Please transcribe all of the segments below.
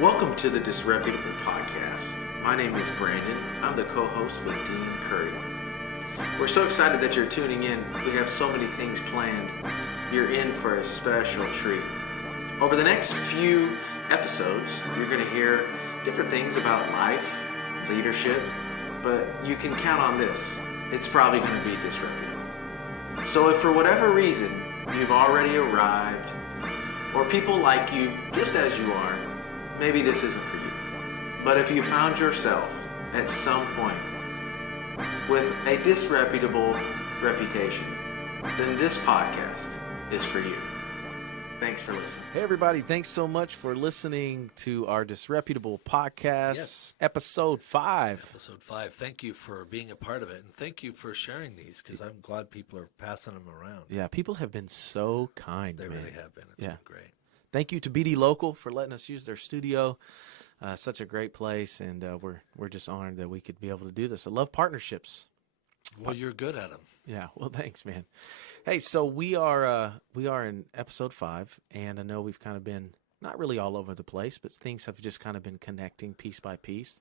Welcome to the Disreputable podcast. My name is Brandon. I'm the co-host with Dean Curry. We're so excited that you're tuning in. We have so many things planned. You're in for a special treat. Over the next few episodes, you're going to hear different things about life, leadership, but you can count on this. It's probably going to be disreputable. So if for whatever reason you've already arrived, or people like you just as you are, maybe this isn't for you. But if you found yourself at some point with a disreputable reputation, then this podcast is for you. Thanks for listening. Hey, everybody. Thanks so much for listening to our Disreputable podcast, Yes. Episode 5. Episode 5. Thank you for being a part of it, and thank you for sharing these, because I'm glad people are passing them around. Yeah, people have been so kind, They man. really have been. It's been great. Thank you to BD Local for letting us use their studio. Such a great place, and we're just honored that we could be able to do this. I love partnerships. Well, you're good at them. Yeah, well, thanks, man. Hey, so we are in Episode 5, and I know we've kind of been not really all over the place, but things have just kind of been connecting piece by piece.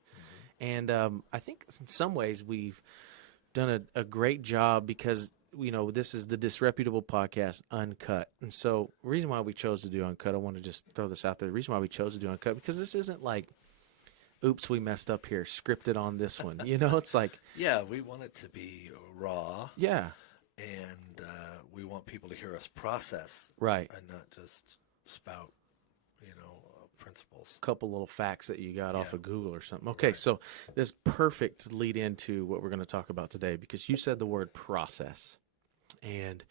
Mm-hmm. And I think in some ways we've done a great job because, you know, this is the Disreputable podcast uncut. And so the reason why we chose to do uncut, I want to just throw this out there. The reason why we chose to do uncut, because this isn't like, oops, we messed up here, scripted on this one. You know, it's like. Yeah, we want it to be raw. Yeah. And we want people to hear us process. Right. And not just spout, principles. A couple little facts that you got off of Google or something. Okay, Right. so this perfect lead into what we're going to talk about today, because you said the word process. And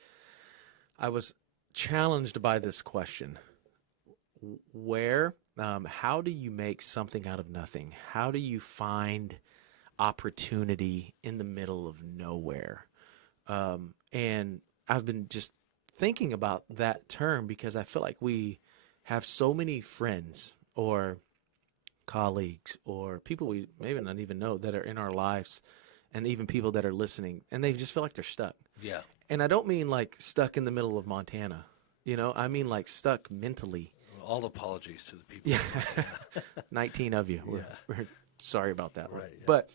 I was challenged by this question. How do you make something out of nothing? How do you find opportunity in the middle of nowhere? And I've been just thinking about that term because I feel like we have so many friends or colleagues or people we maybe not even know that are in our lives, and even people that are listening, and they just feel like they're stuck. Yeah. And I don't mean like stuck in the middle of Montana. I mean like stuck mentally. All apologies to the people. Yeah. 19 of you. Yeah. We're sorry about that. Right, yeah. But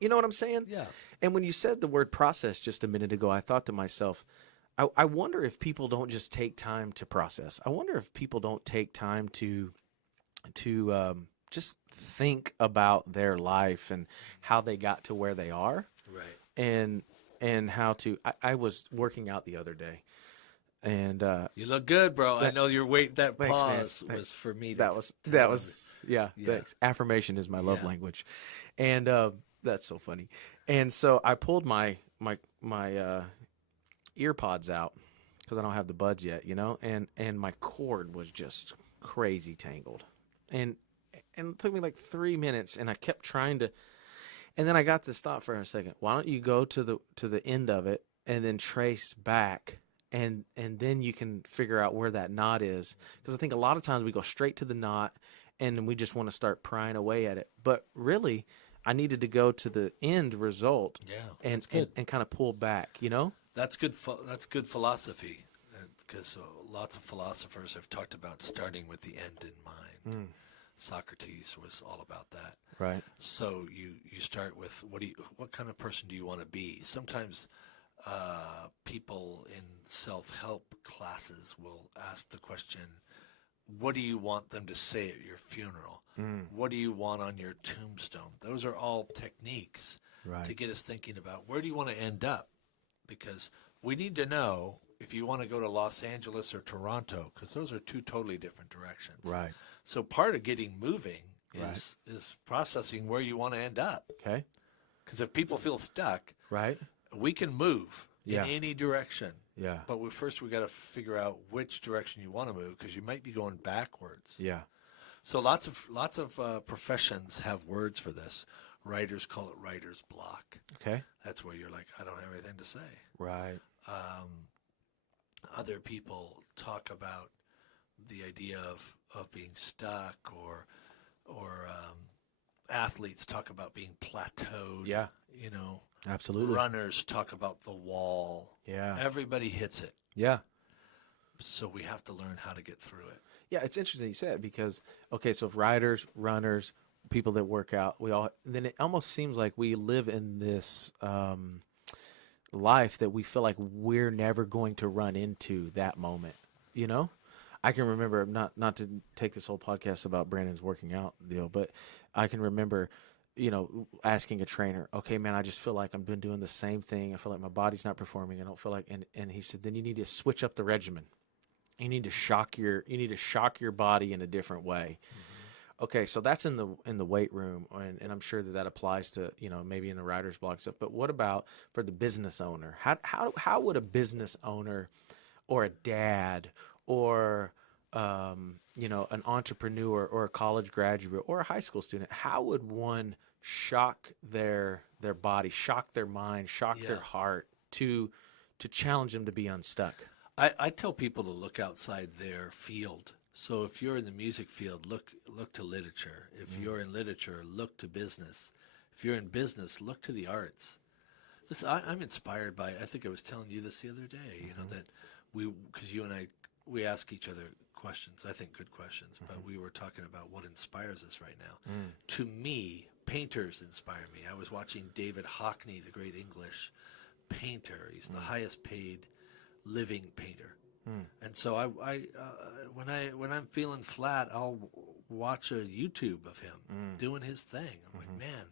you know what I'm saying? Yeah. And when you said the word process just a minute ago, I thought to myself, I wonder if people don't just take time to process. I wonder if people don't take time to just think about their life and how they got to where they are. Right. And how to. I was working out the other day, and You look good, bro. I know you're waiting. That Thanks, man. pause was for me. that was yeah. Thanks. Affirmation is my love Yeah. language, and that's so funny. And so I pulled my ear pods out because I don't have the buds yet, and my cord was just crazy tangled, and it took me like 3 minutes, and I kept trying to, and then I got to stop for a second. Why don't you go to the end of it and then trace back, and then you can figure out where that knot is, because I think a lot of times we go straight to the knot and we just want to start prying away at it, but really I needed to go to the end result. Yeah, and kind of pull back, That's good. That's good philosophy, because lots of philosophers have talked about starting with the end in mind. Socrates was all about that. Right. So you start with what kind of person do you want to be? Sometimes people in self-help classes will ask the question, what do you want them to say at your funeral? What do you want on your tombstone? Those are all techniques to get us thinking about where do you want to end up? Because we need to know if you want to go to Los Angeles or Toronto, because those are two totally different directions. Right. So part of getting moving is processing where you want to end up. Okay. Because if people feel stuck, Right. we can move Yeah. in any direction. Yeah. But first we got to figure out which direction you want to move, because you might be going backwards. Yeah. So lots of professions have words for this. Writers call it writer's block. Okay. That's where you're like, I don't have anything to say. Right. Other people talk about the idea of being stuck, or athletes talk about being plateaued. Yeah. Absolutely. Runners talk about the wall. Yeah. Everybody hits it. Yeah. So we have to learn how to get through it. Yeah, it's interesting you said because okay, so if riders, runners, people that work out, we all then it almost seems like we live in this life that we feel like we're never going to run into that moment. You know, I can remember not to take this whole podcast about Brandon's working out deal, but I can remember, asking a trainer, okay, man, I just feel like I've been doing the same thing. I feel like my body's not performing. I don't feel like, and he said, then you need to switch up the regimen. You need to shock your body in a different way. Okay, so that's in the weight room, and I'm sure that applies to maybe in the writer's block stuff. But what about for the business owner? How would a business owner or a dad or an entrepreneur or a college graduate or a high school student, how would one shock their body, shock their mind, shock their heart to challenge them to be unstuck? I tell people to look outside their field. So if you're in the music field, look to literature. If you're in literature, look to business. If you're in business, look to the arts. I'm inspired by. I think I was telling you this the other day. That because you and I, we ask each other questions. I think good questions. But we were talking about what inspires us right now. To me, painters inspire me. I was watching David Hockney, the great English painter. He's the highest paid living painter. And so when I'm feeling flat, I'll watch a YouTube of him doing his thing. I'm like, man,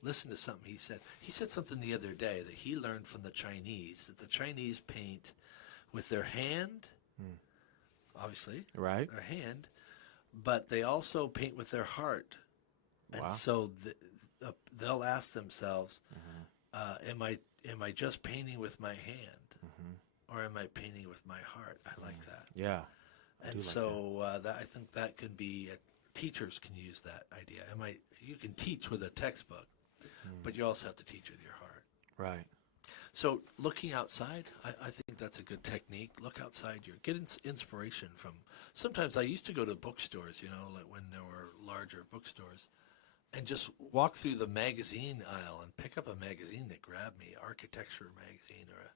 listen to something he said. He said something the other day that he learned from the Chinese, that the Chinese paint with their hand, obviously, Right. their hand, but they also paint with their heart. Wow. And so they'll ask themselves, am I just painting with my hand? Or am I painting with my heart? I like that. Yeah. And so I think that can be, teachers can use that idea. You can teach with a textbook, but you also have to teach with your heart. Right. So looking outside, I think that's a good technique. Look outside. Get inspiration from, sometimes I used to go to bookstores, like when there were larger bookstores, and just walk through the magazine aisle and pick up a magazine that grabbed me, architecture magazine or a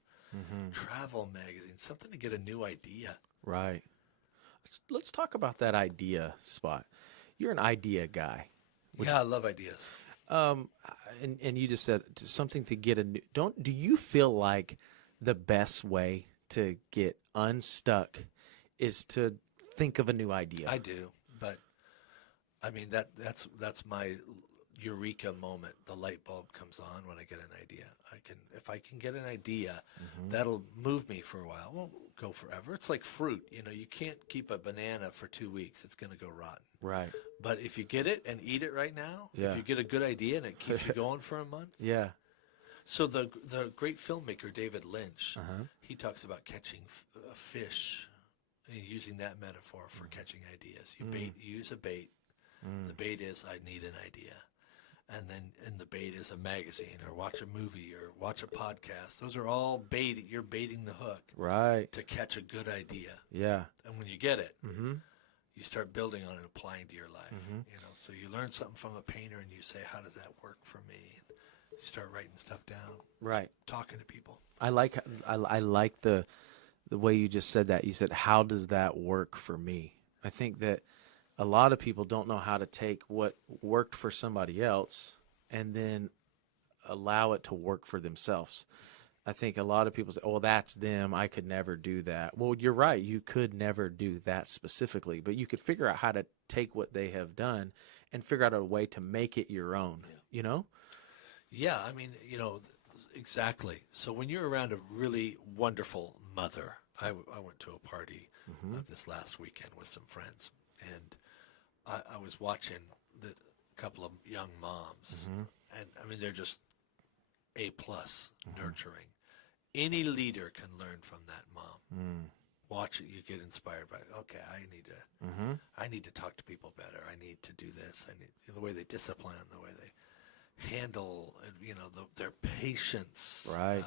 travel magazine, something to get a new idea. Right. Let's talk about that idea spot. You're an idea guy. Yeah, I love ideas. And you just said something to get a new. Do you feel like the best way to get unstuck is to think of a new idea? I do, but I mean that's my eureka moment. The light bulb comes on when I get an idea. If I can get an idea, that'll move me for a while. It won't go forever. It's like fruit. You can't keep a banana for 2 weeks. It's going to go rotten. Right. But if you get it and eat it right now, Yeah. if you get a good idea and it keeps you going for a month. Yeah. So the great filmmaker David Lynch, he talks about catching a fish, and using that metaphor for catching ideas. You use a bait. The bait is, I need an idea. And the bait is a magazine or watch a movie or watch a podcast. Those are all bait. You're baiting the hook. Right. To catch a good idea. Yeah. And when you get it, you start building on it, applying to your life. So you learn something from a painter and you say, how does that work for me? And you start writing stuff down. Right. Talking to people. I like the way you just said that. You said, how does that work for me? I think that a lot of people don't know how to take what worked for somebody else and then allow it to work for themselves. I think a lot of people say, oh, that's them. I could never do that. Well, you're right. You could never do that specifically, but you could figure out how to take what they have done and figure out a way to make it your own, Yeah, I mean, exactly. So when you're around a really wonderful mother, I went to a party this last weekend with some friends, and I was watching a couple of young moms, and I mean, they're just A+ nurturing. Any leader can learn from that mom. Watch it, you get inspired by it. Okay, I need to talk to people better. I need to do this. I need the way they discipline, the way they handle, their patience. Right.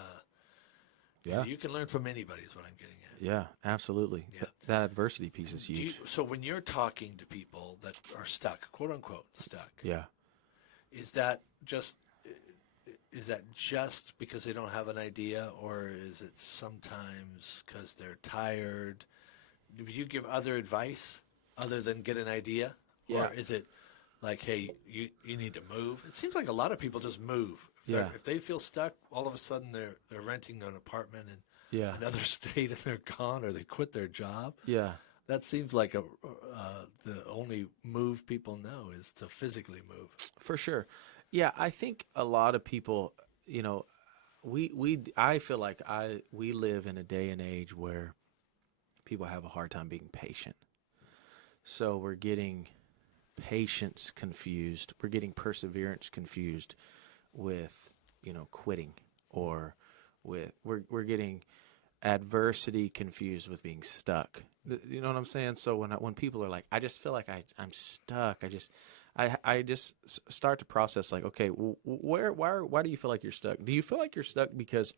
Yeah. You can learn from anybody is what I'm getting at. Yeah, absolutely. Yeah. That adversity piece is huge. So when you're talking to people that are stuck, quote unquote stuck, Yeah. is that just because they don't have an idea, or is it sometimes because they're tired? Do you give other advice? other than get an idea? Yeah. Or is it like, hey, you need to move? It seems like a lot of people just move. If they feel stuck, all of a sudden they're renting an apartment in Yeah. another state and they're gone, or they quit their job. Yeah. That seems like the only move people know is to physically move. For sure. Yeah, I think a lot of people, you know, I feel like we live in a day and age where people have a hard time being patient. So we're getting patience confused. We're getting perseverance confused with, quitting, or we're getting adversity confused with being stuck. You know what I'm saying? So when people are like, I just feel like I'm stuck. I just start to process, like, okay, why do you feel like you're stuck? Do you feel like you're stuck because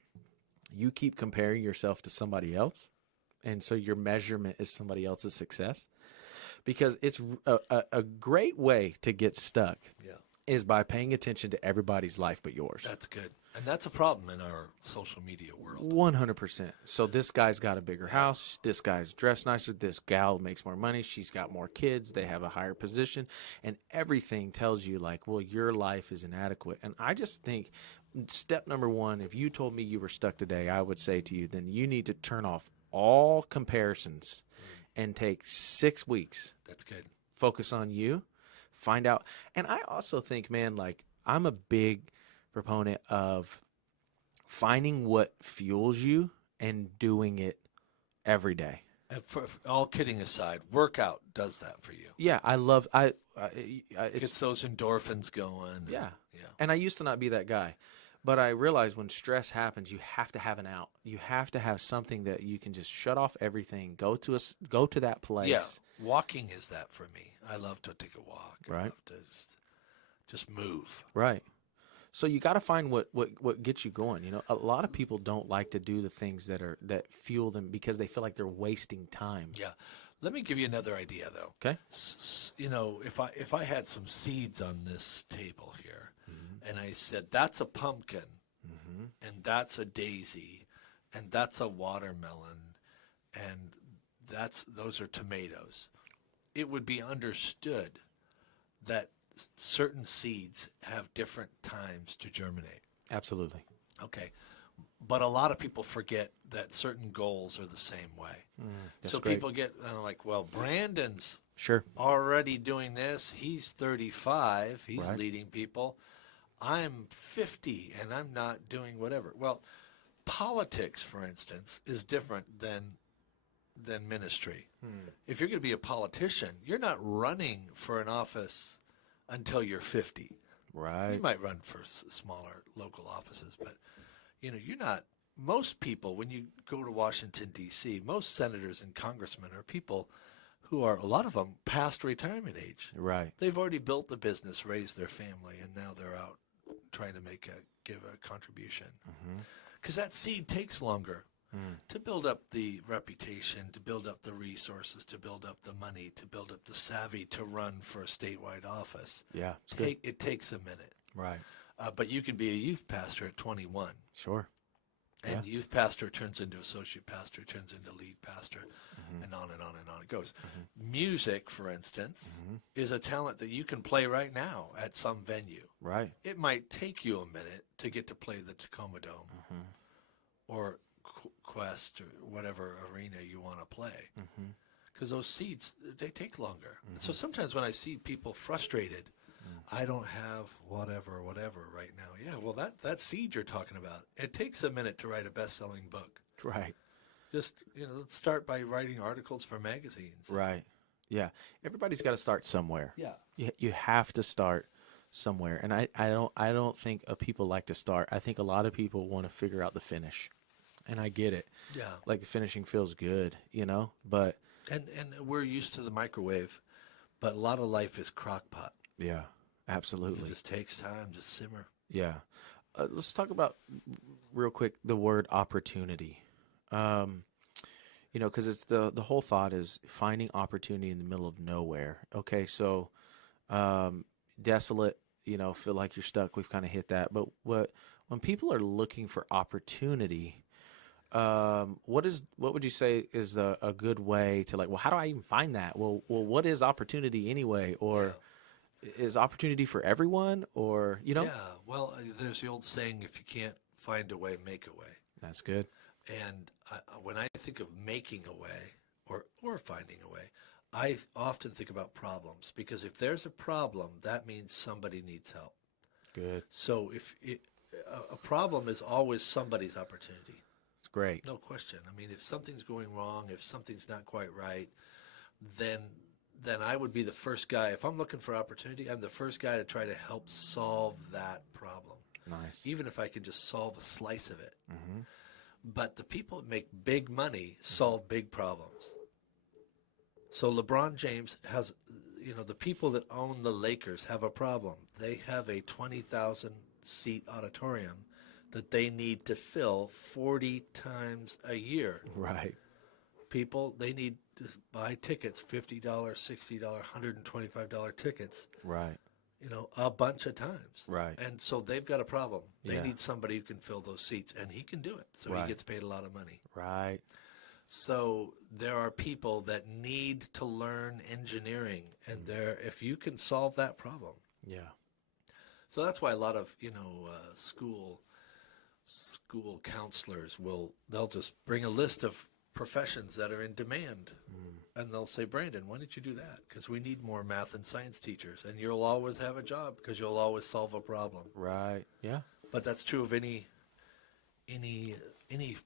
you keep comparing yourself to somebody else, and so your measurement is somebody else's success? Because it's a great way to get stuck. Yeah. Is by paying attention to everybody's life but yours. That's good. And that's a problem in our social media world. 100%. So this guy's got a bigger house. This guy's dressed nicer. This gal makes more money. She's got more kids. They have a higher position. And everything tells you, like, well, your life is inadequate. And I just think step number one, if you told me you were stuck today, I would say to you, then you need to turn off all comparisons and take 6 weeks. That's good. Focus on you. Find out. And I also think, man, like, I'm a big proponent of finding what fuels you and doing it every day. And for all kidding aside, workout does that for you. Yeah, I love it Gets those endorphins going. Yeah. Yeah. And I used to not be that guy. But I realized when stress happens, you have to have an out. You have to have something that you can just shut off everything, go to that place. Yeah. Walking is that for me. I love to take a walk. Right. I love to just move. Right. So you got to find what gets you going. You know, a lot of people don't like to do the things that fuel them because they feel like they're wasting time. Yeah. Let me give you another idea, though. Okay. If I had some seeds on this table here, and I said that's a pumpkin, and that's a daisy, and that's a watermelon, and those are tomatoes, it would be understood that certain seeds have different times to germinate. Absolutely. Okay. But a lot of people forget that certain goals are the same way. So great. people get like, well, Brandon's Sure. already doing this. He's 35. He's Right. leading people. I'm 50 and I'm not doing whatever. Well, politics, for instance, is different than ministry. If you're going to be a politician, you're not running for an office until you're 50. Right. You might run for smaller local offices, but you're not. Most people, when you go to Washington, D.C., most senators and congressmen are people who are, a lot of them, past retirement age. Right. They've already built the business, raised their family, and now they're out trying to give a contribution. Because that seed takes longer to build up the reputation, to build up the resources, to build up the money, to build up the savvy to run for a statewide office. Yeah. It's good. It takes a minute. Right. But you can be a youth pastor at 21. Sure. And youth pastor turns into associate pastor, turns into lead pastor, and on and on and on it goes. Music, for instance, is a talent that you can play right now at some venue. Right. It might take you a minute to get to play the Tacoma Dome or Quest or whatever arena you want to play. Because those seeds, they take longer. So sometimes when I see people frustrated, I don't have whatever right now. Yeah, well, that seed you're talking about, it takes a minute to write a best-selling book. Right. Just, let's start by writing articles for magazines. Right. Yeah. Everybody's got to start somewhere. Yeah. You have to start somewhere. And I don't think people like to start. I think a lot of people want to figure out the finish. And I get it. Yeah. Like, the finishing feels good, but And we're used to the microwave, but a lot of life is crock pot. yeah, absolutely. It just takes time, just simmer. Yeah. Let's talk about real quick the word opportunity. Because it's the whole thought is finding opportunity in the middle of nowhere. Okay, so desolate, feel like you're stuck. We've kind of hit that. But when people are looking for opportunity, what would you say is a good way to, like, well, how do I even find that? Well, what is opportunity anyway? Or is opportunity for everyone? Or, Yeah, well, there's the old saying, if you can't find a way, make a way. That's good. And when I think of making a way or finding a way, I often think about problems, because if there's a problem, that means somebody needs help. Good. So a problem is always somebody's opportunity. It's great. No question. I mean, if something's going wrong, if something's not quite right, then I would be the first guy. If I'm looking for opportunity, I'm the first guy to try to help solve that problem. Nice. Even if I can just solve a slice of it. Mm-hmm. But the people that make big money solve big problems. So LeBron James has, the people that own the Lakers have a problem. They have a 20,000 seat auditorium that they need to fill 40 times a year. Right. People, they need to buy tickets, $50, $60, $125 tickets. Right. A bunch of times. Right. And so they've got a problem. They Yeah. need somebody who can fill those seats, and he can do it. So Right. he gets paid a lot of money. Right. So there are people that need to learn engineering, and if you can solve that problem. Yeah. So that's why a lot of, school counselors they'll just bring a list of professions that are in demand. And they'll say, Brandon, why don't you do that? Because we need more math and science teachers, and you'll always have a job because you'll always solve a problem. Right. Yeah. But that's true of any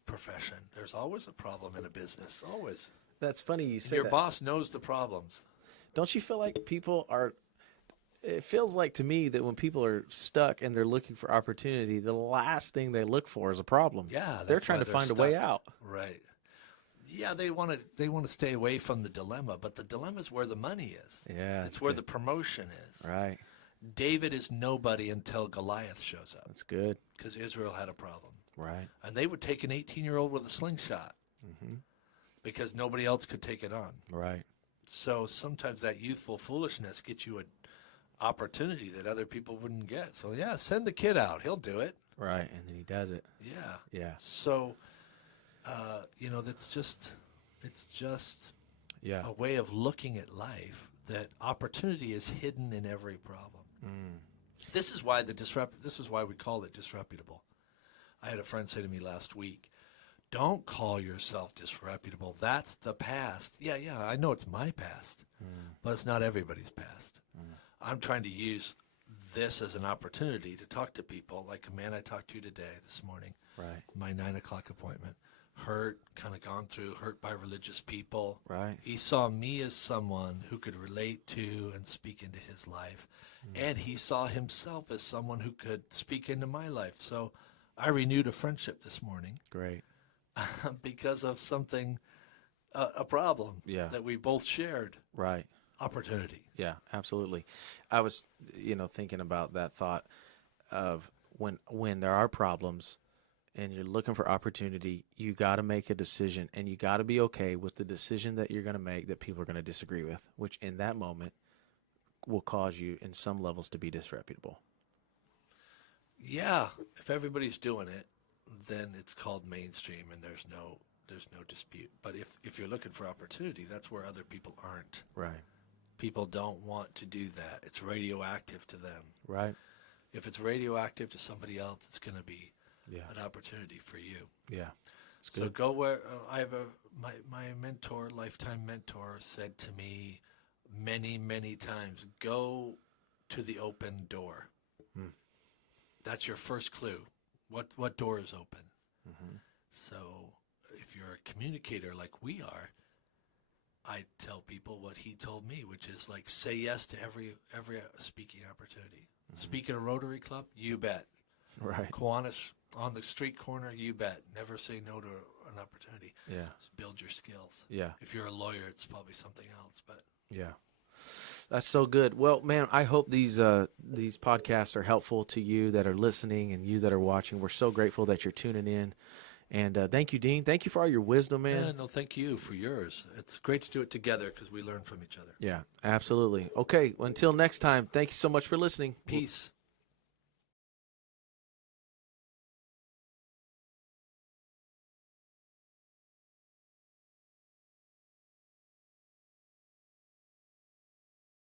profession. There's always a problem in a business, always. That's funny you say Your that. boss knows the problems. Don't you feel like people are? It feels like to me that when people are stuck and they're looking for opportunity, the last thing they look for is a problem. Yeah, they're that's trying why to they're find a way stuck. out. Right. Yeah, they want to stay away from the dilemma, but the dilemma is where the money is. Yeah, it's that's where good. the promotion is. Right. David is nobody until Goliath shows up, That's good. because Israel had a problem, Right. and they would take an 18-year-old with a slingshot because nobody else could take it on. Right. So sometimes that youthful foolishness gets you an opportunity that other people wouldn't get. So yeah, send the kid out; he'll do it. Right. And then he does it. Yeah. Yeah. So, it's just Yeah. a way of looking at life, that opportunity is hidden in every problem. This is why we call it disreputable. I had a friend say to me last week, "Don't call yourself disreputable. That's the past." Yeah, I know it's my past, but it's not everybody's past. I'm trying to use this as an opportunity to talk to people, like a man I talked to today, this morning. Right. My 9:00 appointment. Hurt, kind of gone through, hurt by religious people. Right. He saw me as someone who could relate to and speak into his life. And he saw himself as someone who could speak into my life. So I renewed a friendship this morning Great. because of something, a problem that we both shared. Right. Opportunity. Yeah, absolutely. I was, thinking about that thought of when there are problems and you're looking for opportunity, you got to make a decision, and you got to be okay with the decision that you're going to make that people are going to disagree with, which in that moment will cause you in some levels to be disreputable. Yeah, if everybody's doing it, then it's called mainstream, and there's no dispute. But if you're looking for opportunity, that's where other people aren't. Right. People don't want to do that. It's radioactive to them. Right. If it's radioactive to somebody else, it's going to be Yeah. an opportunity for you. Yeah. It's So good. go where I have my mentor, lifetime mentor, said to me many times, go to the open door. That's your first clue. What door is open? So if you're a communicator like we are, I tell people what he told me, which is like, say yes to every speaking opportunity. Speak at a Rotary Club, you bet. Right. Kiwanis on the street corner, you bet. Never say no to an opportunity. Yeah. Just build your skills. Yeah. If you're a lawyer, it's probably something else. But Yeah. That's so good. Well, man, I hope these podcasts are helpful to you that are listening and you that are watching. We're so grateful that you're tuning in. And thank you, Dean. Thank you for all your wisdom, man. yeah, no, thank you for yours. It's great to do it together because we learn from each other. Yeah, absolutely. Okay, well, until next time, thank you so much for listening. Peace.